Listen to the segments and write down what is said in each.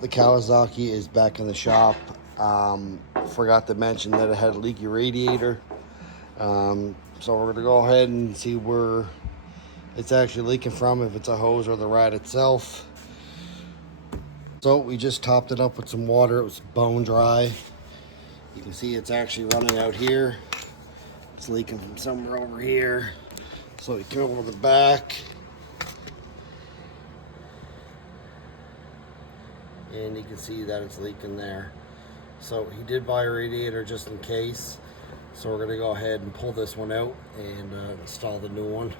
The Kawasaki is back in the shop. Forgot to mention that it had a leaky radiator. So we're gonna go ahead and see where it's actually leaking from, if it's a hose or the rad itself. So we just topped it up with some water. It was bone dry. You can see it's actually running out here. It's leaking from somewhere over here. So we come over the back. And you can see that it's leaking there. So he did buy a radiator just in case. So we're gonna go ahead and pull this one out and install the new one.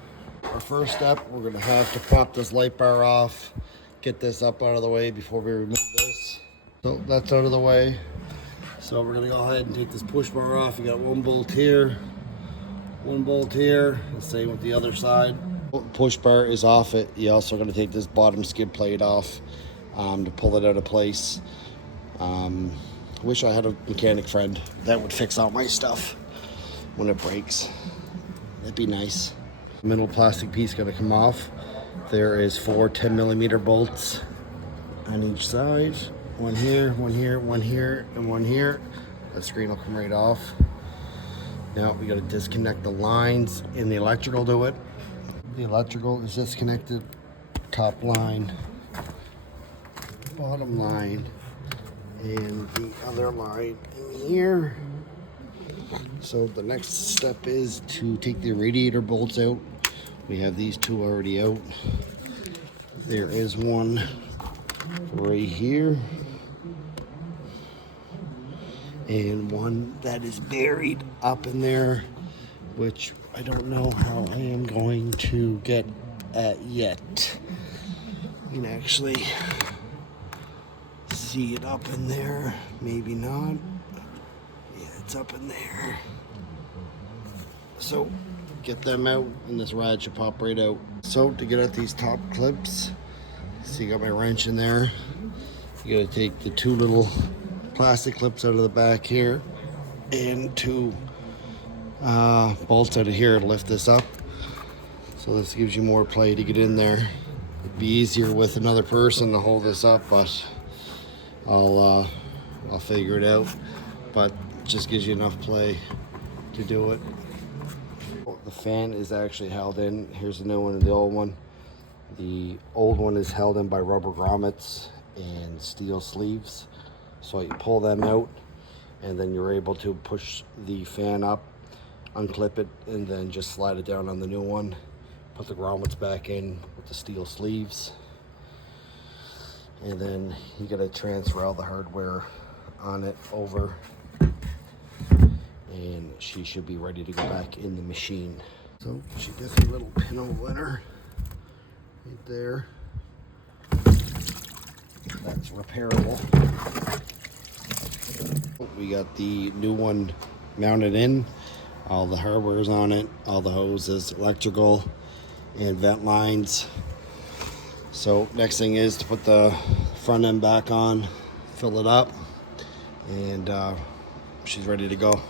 Our first step, we're gonna have to pop this light bar off, get this up out of the way before we remove this. So that's out of the way. So we're gonna go ahead and take this push bar off. You got one bolt here, and same with the other side. Push bar is off it. You're also gonna take this bottom skid plate off to pull it out of place. Wish I had a mechanic friend that would fix all my stuff when it breaks. That'd be nice. Middle plastic piece gonna come off. There is 4 10mm bolts on each side. One here, one here, one here, and one here. That screen will come right off. Now we gotta disconnect the lines in the electrical to it. The electrical is disconnected. Top line, bottom line, and the other line in here. So the next step is to take the radiator bolts out. We have these two already out. There is one right here and one that is buried up in there, which I don't know how I am going to get at yet. You can actually see it up in there, maybe not. Yeah, it's up in there. So get them out and this rad should pop right out. So to get at these top clips, see, you got my wrench in there. You gotta take the two little plastic clips out of the back here and two bolts out of here to lift this up. So this gives you more play to get in there. It'd be easier with another person to hold this up, but I'll figure it out. But just gives you enough play to do it. The fan is actually held in. Here's the new one and the old one. The old one is held in by rubber grommets and steel sleeves. So you pull them out and then you're able to push the fan up, unclip it, and then just slide it down on the new one. Put the grommets back in with the steel sleeves. And then you gotta transfer all the hardware on it over, and she should be ready to go back in the machine. So she gets a little pinhole in her right there. That's repairable. We got the new one mounted in. All the hardware is on it, all the hoses, electrical, and vent lines. So next thing is to put the front end back on, fill it up, and she's ready to go.